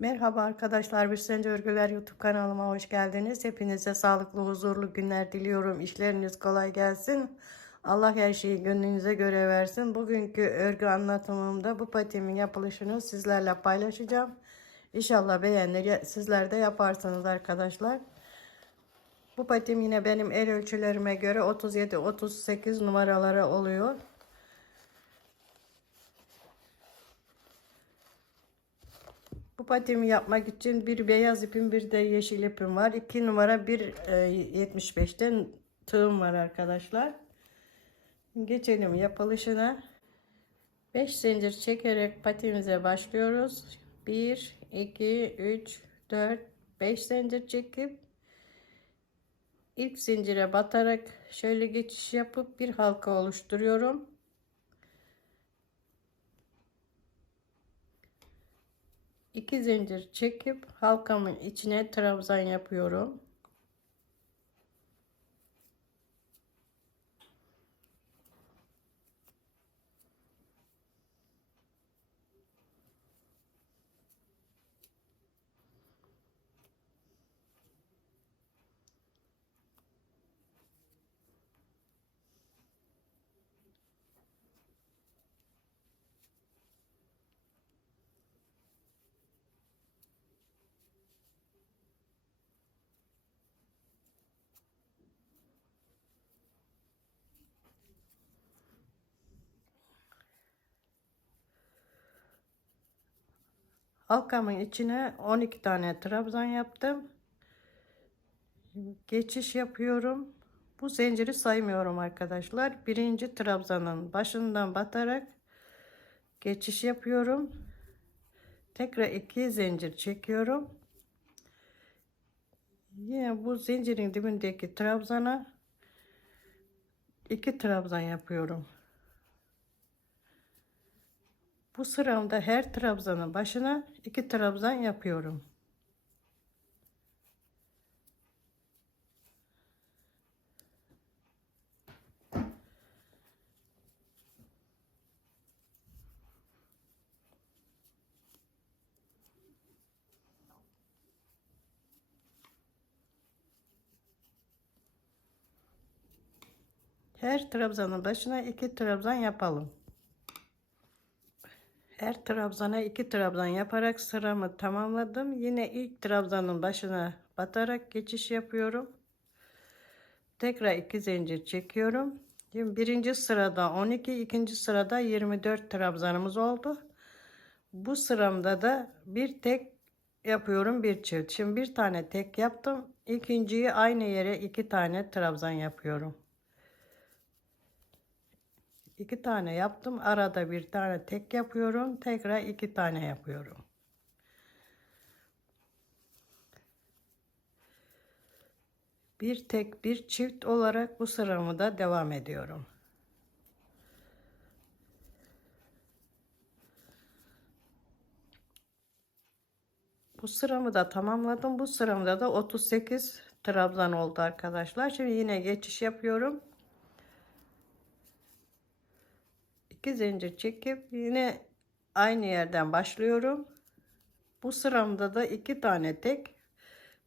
Merhaba arkadaşlar, Bir Sence Örgüler YouTube kanalıma hoş geldiniz. Hepinize sağlıklı, huzurlu günler diliyorum. İşleriniz kolay gelsin. Allah her şeyi gönlünüze göre versin. Bugünkü örgü anlatımımda bu patimin yapılışını sizlerle paylaşacağım. İnşallah beğenir, sizler de yaparsınız arkadaşlar. Bu patim yine benim el ölçülerime göre 37-38 numaraları oluyor. Bu patimi yapmak için bir beyaz ipim bir de yeşil ipim var. 2 numara bir e, 75'ten tığım var arkadaşlar. Geçelim yapılışına. 5 zincir çekerek patimize başlıyoruz. 1, 2, 3, 4, 5 zincir çekip ilk zincire batarak şöyle geçiş yapıp bir halka oluşturuyorum. İki zincir çekip halkamın içine trabzan yapıyorum. Halkamın içine 12 tane trabzan yaptım. Geçiş yapıyorum. Bu zinciri saymıyorum arkadaşlar. Birinci trabzanın başından batarak geçiş yapıyorum. Tekrar iki zincir çekiyorum. Yine bu zincirin dibindeki trabzana iki trabzan yapıyorum. Bu sıramda her trabzanın başına iki trabzan yapıyorum. Her trabzanın başına iki trabzan yapalım. Her trabzana iki trabzan yaparak sıramı tamamladım. Yine ilk trabzanın başına batarak geçiş yapıyorum. Tekrar iki zincir çekiyorum. Şimdi birinci sırada 12, ikinci sırada 24 trabzanımız oldu. Bu sıramda da bir tek yapıyorum bir çift. Şimdi bir tane tek yaptım. İkinciyi aynı yere iki tane trabzan yapıyorum. İki tane yaptım. Arada bir tane tek yapıyorum. Tekrar iki tane yapıyorum. Bir tek bir çift olarak bu sıramı da devam ediyorum. Bu sıramı da tamamladım. Bu sıramda da 38 trabzan oldu arkadaşlar. Şimdi yine geçiş yapıyorum. 2 zincir çekip yine aynı yerden başlıyorum. Bu sıramda da iki tane tek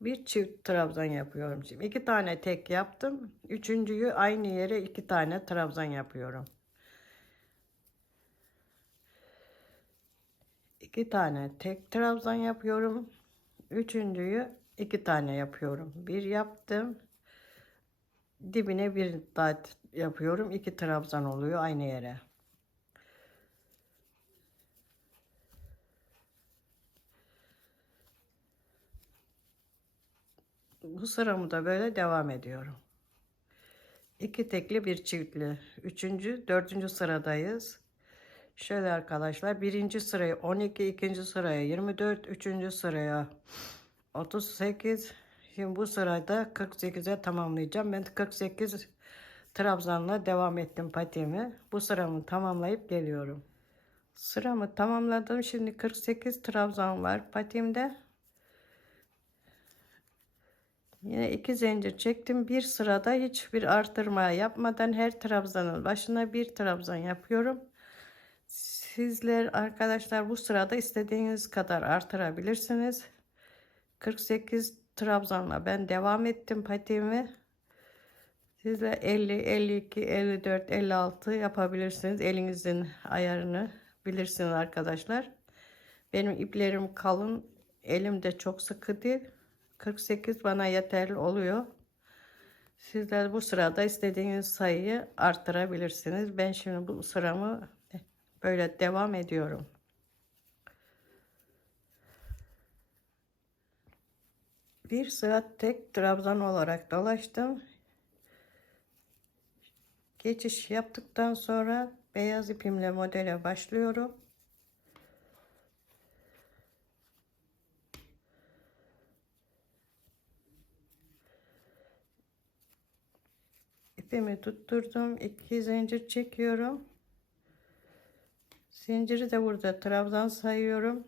bir çift trabzan yapıyorum. Şimdi iki tane tek yaptım. Üçüncüyü aynı yere iki tane trabzan yapıyorum. iki tane tek trabzan yapıyorum. Üçüncüyü iki tane yapıyorum. Bir yaptım. Dibine bir daha yapıyorum. iki trabzan oluyor aynı yere. Bu sıramı da böyle devam ediyorum. İki tekli bir çiftli. Üçüncü, dördüncü sıradayız. Şöyle arkadaşlar. Birinci sıraya 12, ikinci sıraya 24, üçüncü sıraya 38. Şimdi bu sırada 48'e tamamlayacağım. Ben 48 trabzanla devam ettim patiğimi. Bu sıramı tamamlayıp geliyorum. Sıramı tamamladım. Şimdi 48 trabzan var patiğimde. Yine iki zincir çektim. Bir sırada hiçbir artırma yapmadan her trabzanın başına bir trabzan yapıyorum. Sizler arkadaşlar bu sırada istediğiniz kadar artırabilirsiniz. 48 trabzanla ben devam ettim patiğimi. Sizler 50, 52, 54, 56 yapabilirsiniz. Elinizin ayarını bilirsiniz arkadaşlar. Benim iplerim kalın. Elim de çok sıkı değil. 48 bana yeterli oluyor. Sizler bu sırada istediğiniz sayıyı arttırabilirsiniz. Ben şimdi bu sıramı böyle devam ediyorum. Bir sıra tek trabzan olarak dolaştım. Geçiş yaptıktan sonra beyaz ipimle modele başlıyorum. İpimi tutturdum. iki zincir çekiyorum. Zinciri de burada trabzan sayıyorum.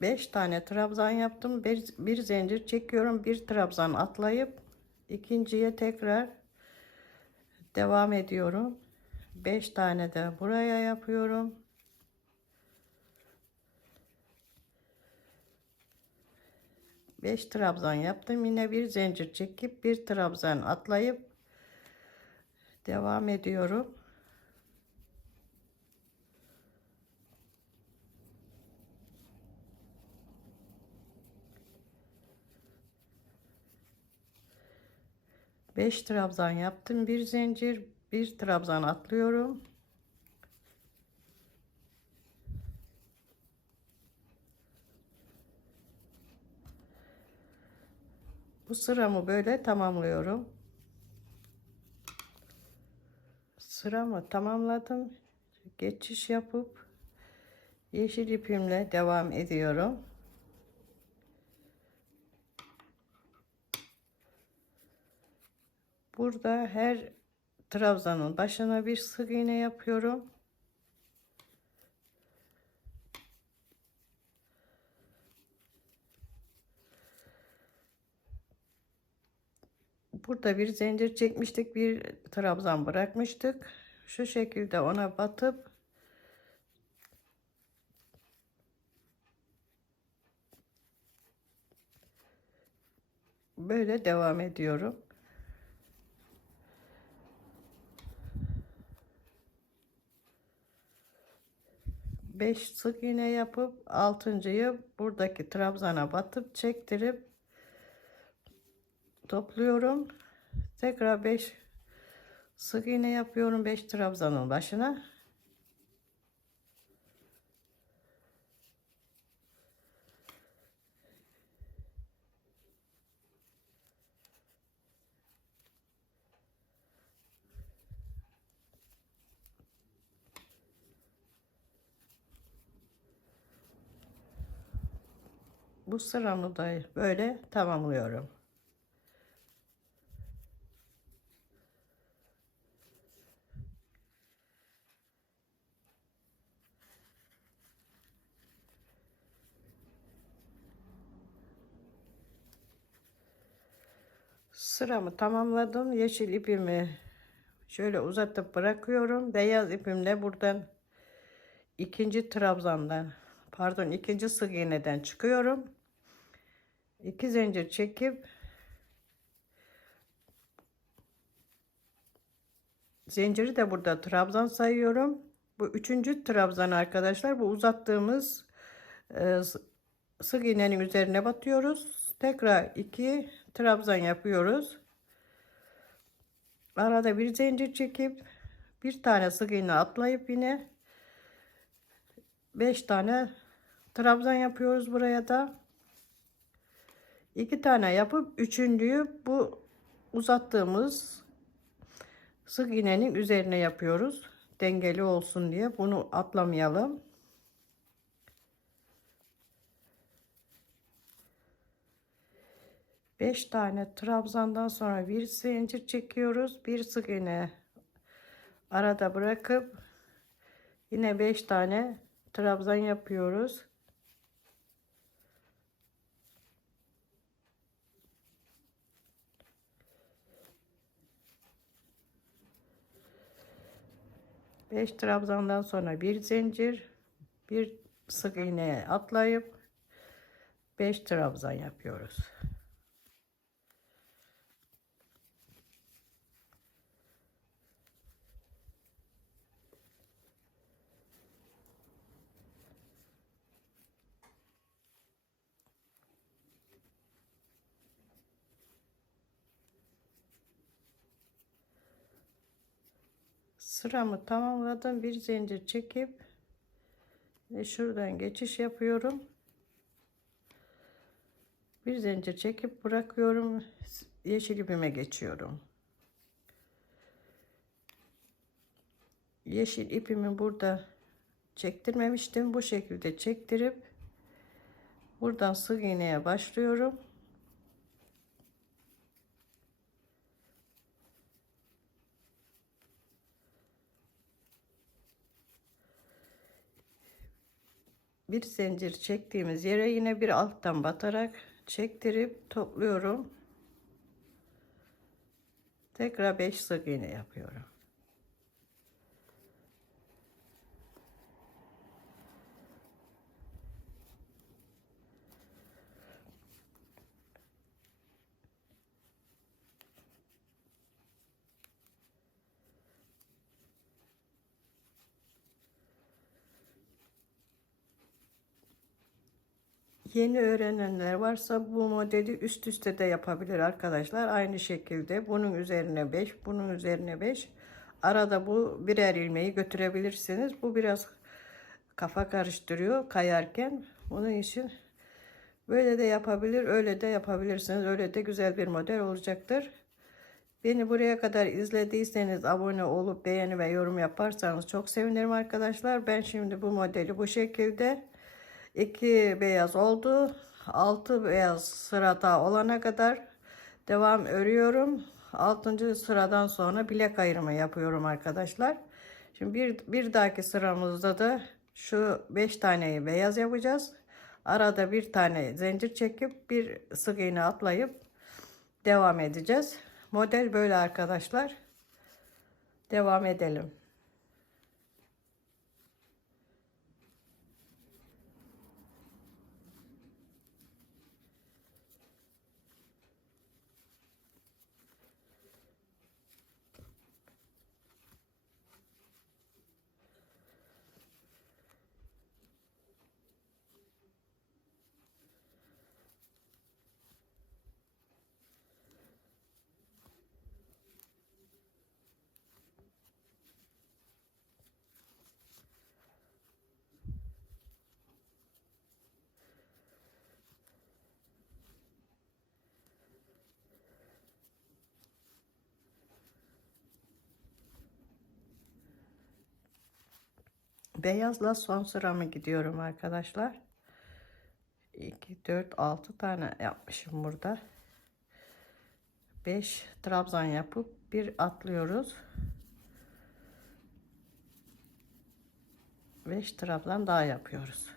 Beş tane trabzan yaptım. Bir, bir zincir çekiyorum. Bir trabzan atlayıp ikinciye tekrar devam ediyorum. 5 tane de buraya yapıyorum. Beş trabzan yaptım. Yine bir zincir çekip bir trabzan atlayıp devam ediyorum. Beş trabzan yaptım. Bir zincir, bir trabzan atlıyorum. Bu sıramı böyle tamamlıyorum. Sıramı tamamladım. Geçiş yapıp yeşil ipimle devam ediyorum. Burada her trabzanın başına bir sık iğne yapıyorum. Burada bir zincir çekmiştik, bir trabzan bırakmıştık. Şu şekilde ona batıp böyle devam ediyorum. 5 sık iğne yapıp altıncıyı buradaki trabzana batıp çektirip topluyorum. Tekrar 5 sık iğne yapıyorum 5 trabzanın başına. Bu sıramı da böyle tamamlıyorum. Sıramı tamamladım. Yeşil ipimi şöyle uzatıp bırakıyorum. Beyaz ipimle buradan ikinci trabzandan pardon ikinci sık iğneden çıkıyorum. 2 zincir çekip zinciri de burada trabzan sayıyorum. Bu üçüncü trabzan arkadaşlar. Bu uzattığımız e, sık iğnenin üzerine batıyoruz. Tekrar iki trabzan yapıyoruz. Arada bir zincir çekip bir tane sık iğne atlayıp yine 5 tane trabzan yapıyoruz buraya da iki tane yapıp üçüncüyü bu uzattığımız sık iğnenin üzerine yapıyoruz. Dengeli olsun diye bunu atlamayalım. Beş tane trabzandan sonra bir zincir çekiyoruz. Bir sık iğne arada bırakıp yine beş tane trabzan yapıyoruz. 5 trabzandan sonra bir zincir, bir sık iğneye atlayıp 5 trabzan yapıyoruz. Sıramı tamamladım. Bir zincir çekip ve şuradan geçiş yapıyorum. Bir zincir çekip bırakıyorum. Yeşil ipime geçiyorum. Yeşil ipimi burada çektirmemiştim. Bu şekilde çektirip buradan sık iğneye başlıyorum. Bir zincir çektiğimiz yere yine bir alttan batarak çektirip topluyorum. Tekrar 5 sık iğne yapıyorum. Yeni öğrenenler varsa bu modeli üst üste de yapabilir arkadaşlar. Aynı şekilde bunun üzerine 5, bunun üzerine 5. Arada bu birer ilmeği götürebilirsiniz. Bu biraz kafa karıştırıyor kayarken. Onun için böyle de yapabilir, öyle de yapabilirsiniz. Öyle de güzel bir model olacaktır. Beni buraya kadar izlediyseniz abone olup beğeni ve yorum yaparsanız çok sevinirim arkadaşlar. Ben şimdi bu modeli bu şekilde 2 beyaz oldu. 6 beyaz sırada olana kadar devam örüyorum. 6. sıradan sonra bilek ayrımı yapıyorum arkadaşlar. Şimdi bir, bir dahaki sıramızda da şu 5 taneyi beyaz yapacağız. Arada bir tane zincir çekip bir sık iğne atlayıp devam edeceğiz. Model böyle arkadaşlar. Devam edelim. Beyazla son sıramı gidiyorum arkadaşlar. 2, 4, 6 tane yapmışım burada. 5 trabzan yapıp bir atlıyoruz. 5 trabzan daha yapıyoruz.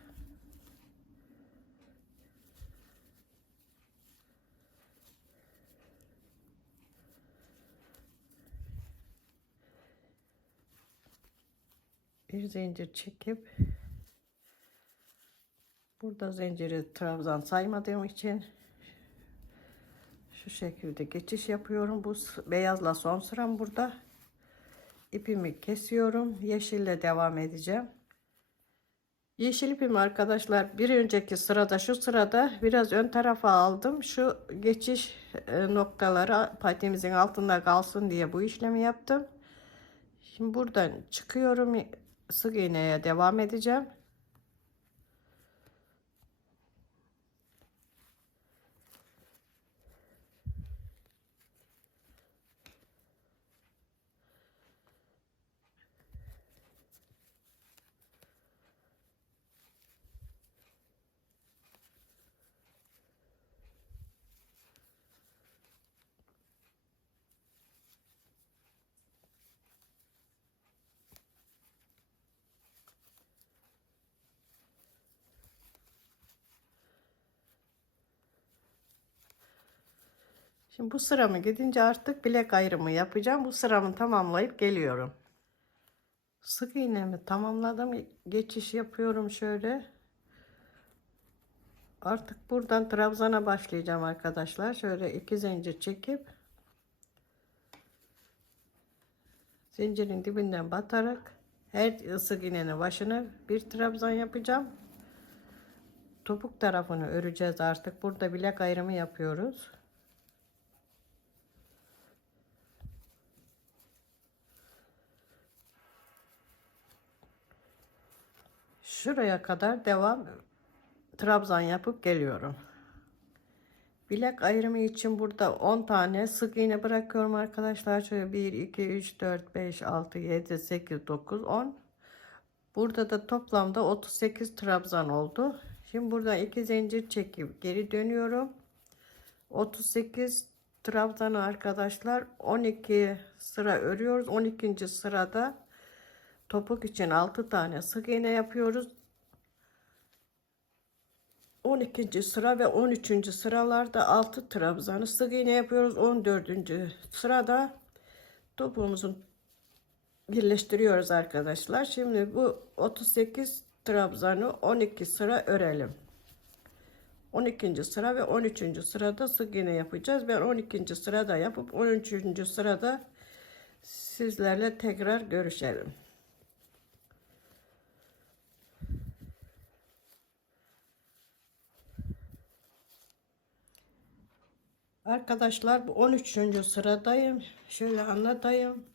Bir zincir çekip burada zinciri trabzan saymadığım için şu şekilde geçiş yapıyorum. Bu beyazla son sıram burada. İpimi kesiyorum. Yeşille devam edeceğim. Yeşil ipim arkadaşlar bir önceki sırada şu sırada biraz ön tarafa aldım. Şu geçiş e, noktaları patimizin altında kalsın diye bu işlemi yaptım. Şimdi buradan çıkıyorum sık iğneye devam edeceğim. Şimdi bu sıramı gidince artık bilek ayrımı yapacağım. Bu sıramı tamamlayıp geliyorum. Sık iğnemi tamamladım. Geçiş yapıyorum şöyle. Artık buradan trabzana başlayacağım arkadaşlar. Şöyle iki zincir çekip zincirin dibinden batarak her sık iğnenin başına bir trabzan yapacağım. Topuk tarafını öreceğiz artık. Burada bilek ayrımı yapıyoruz. Şuraya kadar devam trabzan yapıp geliyorum. Bilek ayrımı için burada 10 tane sık iğne bırakıyorum arkadaşlar. Şöyle 1, 2, 3, 4, 5, 6, 7, 8, 9, 10. Burada da toplamda 38 trabzan oldu. Şimdi buradan iki zincir çekip geri dönüyorum. 38 trabzanı arkadaşlar 12 sıra örüyoruz. 12. sırada topuk için 6 tane sık iğne yapıyoruz. 12. sıra ve 13. sıralarda 6 trabzanı sık iğne yapıyoruz. 14. sırada topuğumuzun birleştiriyoruz arkadaşlar. Şimdi bu 38 trabzanı 12 sıra örelim. 12. sıra ve 13. sırada sık iğne yapacağız. Ben 12. sırada yapıp 13. sırada sizlerle tekrar görüşelim. Arkadaşlar bu 13. sıradayım. Şöyle anlatayım.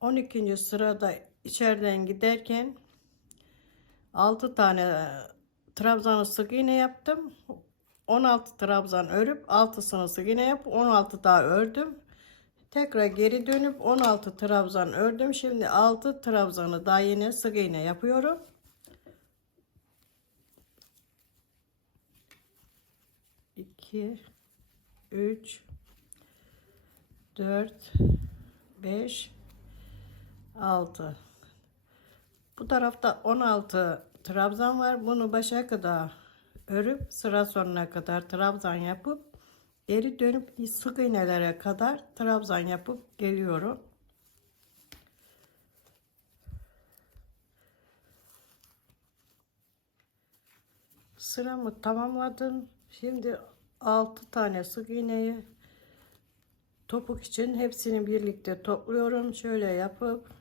12. sırada içeriden giderken 6 tane trabzan sık iğne yaptım. 16 trabzan örüp 6'sını sık iğne yapıp 16 daha ördüm. Tekrar geri dönüp 16 trabzan ördüm. Şimdi 6 trabzanı daha yine sık iğne yapıyorum. İki, üç, dört, beş, altı. Bu tarafta 16 trabzan var. Bunu başa kadar örüp sıra sonuna kadar trabzan yapıp geri dönüp sık iğnelere kadar trabzan yapıp geliyorum. Sıramı tamamladım. Şimdi 6 tane sık iğneyi topuk için hepsini birlikte topluyorum. Şöyle yapıp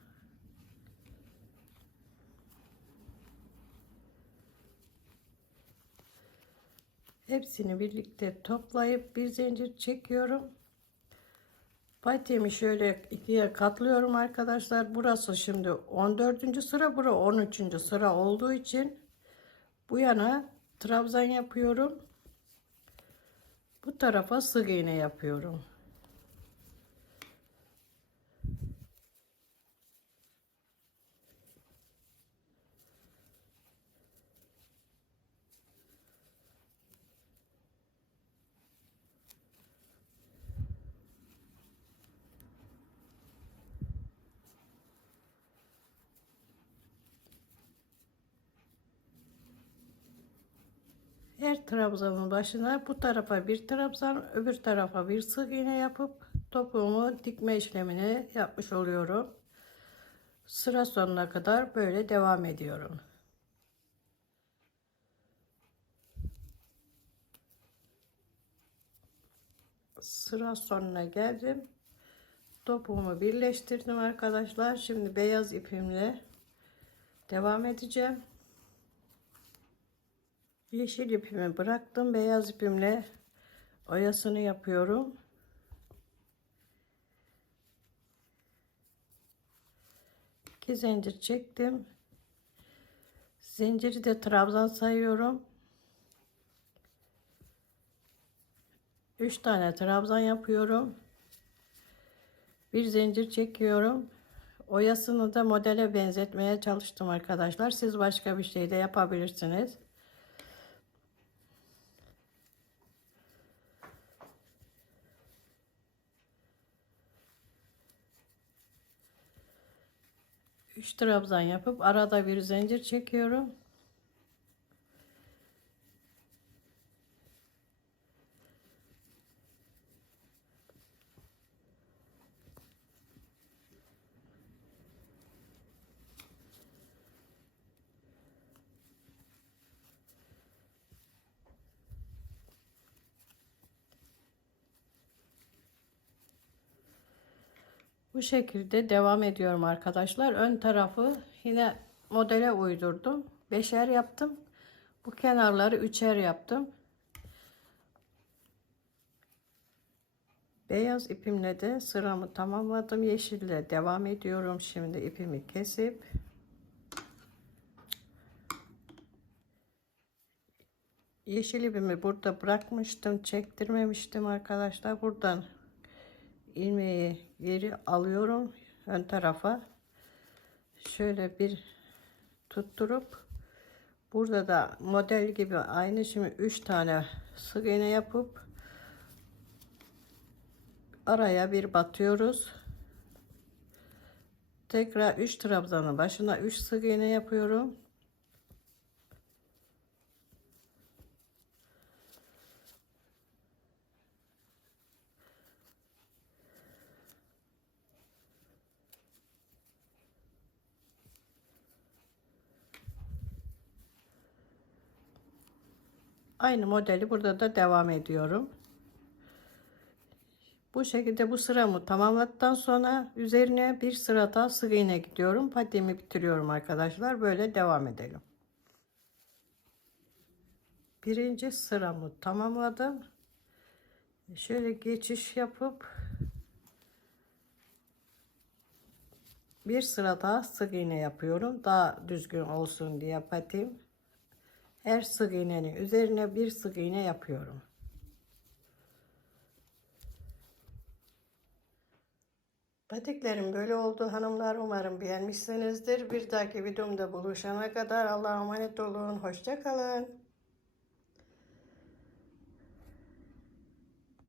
Hepsini birlikte toplayıp bir zincir çekiyorum. Patiğimi şöyle ikiye katlıyorum arkadaşlar. Burası şimdi 14. sıra, bura 13. sıra olduğu için bu yana trabzan yapıyorum. Bu tarafa sık iğne yapıyorum. Her trabzanın başına bu tarafa bir trabzan, öbür tarafa bir sık iğne yapıp topuğumu dikme işlemini yapmış oluyorum. Sıra sonuna kadar böyle devam ediyorum. Sıra sonuna geldim. Topuğumu birleştirdim arkadaşlar. Şimdi beyaz ipimle devam edeceğim. Yeşil ipimi bıraktım. Beyaz ipimle oyasını yapıyorum. İki zincir çektim. Zinciri de trabzan sayıyorum. Üç tane trabzan yapıyorum. Bir zincir çekiyorum. Oyasını da modele benzetmeye çalıştım arkadaşlar. Siz başka bir şey de yapabilirsiniz. Üç trabzan yapıp arada bir zincir çekiyorum. Bu şekilde devam ediyorum arkadaşlar. Ön tarafı yine modele uydurdum. Beşer yaptım. Bu kenarları üçer yaptım. Beyaz ipimle de sıramı tamamladım. Yeşille devam ediyorum. Şimdi ipimi kesip yeşil ipimi burada bırakmıştım. Çektirmemiştim arkadaşlar. Buradan ilmeği geri alıyorum ön tarafa. Şöyle bir tutturup burada da model gibi aynı şimdi 3 tane sık iğne yapıp araya bir batıyoruz. Tekrar 3 trabzanın başına 3 sık iğne yapıyorum. Aynı modeli burada da devam ediyorum. Bu şekilde bu sıramı tamamladıktan sonra üzerine bir sıra daha sık iğne gidiyorum. Patiğimi bitiriyorum arkadaşlar. Böyle devam edelim. Birinci sıramı tamamladım. Şöyle geçiş yapıp bir sıra daha sık iğne yapıyorum. Daha düzgün olsun diye patiğim. Her sık iğnenin üzerine bir sık iğne yapıyorum. Patiklerim böyle oldu hanımlar. Umarım beğenmişsinizdir. Bir dahaki videomda buluşana kadar Allah'a emanet olun. Hoşça kalın.